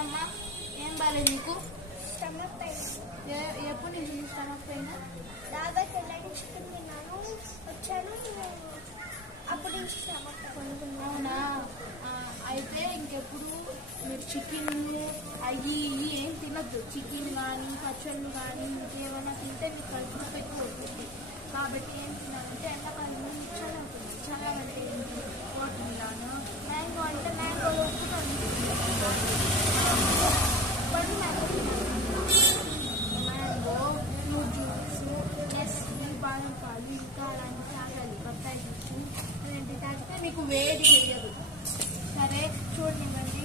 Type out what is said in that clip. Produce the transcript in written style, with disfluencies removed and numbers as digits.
అవునమ్మా, ఏం బాలేదు నీకు? Stomach pain. ఎప్పుడు నుంచి స్టమక్ పెయిన్? దాదాపు వెళ్ళాను, చికెన్ తిన్నాను, వచ్చాను, అప్పటి నుంచి స్టమక్ పెయిన్. అవునా? అయితే ఇంకెప్పుడు మీరు చికెన్ అవి ఇవి ఏం తినద్దు. చికెన్ కానీ పచ్చళ్ళు కానీ ఇంకేమైనా తింటే మీకు కడుపులో పెట్టుకోవచ్చు. కాబట్టి ఏం తినాలంటే ఎండాకాలం చల్ల అవుతుంది. చల్లగంటే ఏంటి? వాటర్ మిలాను, మ్యాంగో అంటే మ్యాంగో ఉప్పుతుంది, మ్యాంగో, ఫ్రూట్ జ్యూస్, నెస్లీ, బాదం పాలు, ఇంకా అలాంటి తాగాలి. బత్తాయి జ్యూస్ అలాంటివి తాగితే మీకు వేడి వేయదు. సరే చూడండి.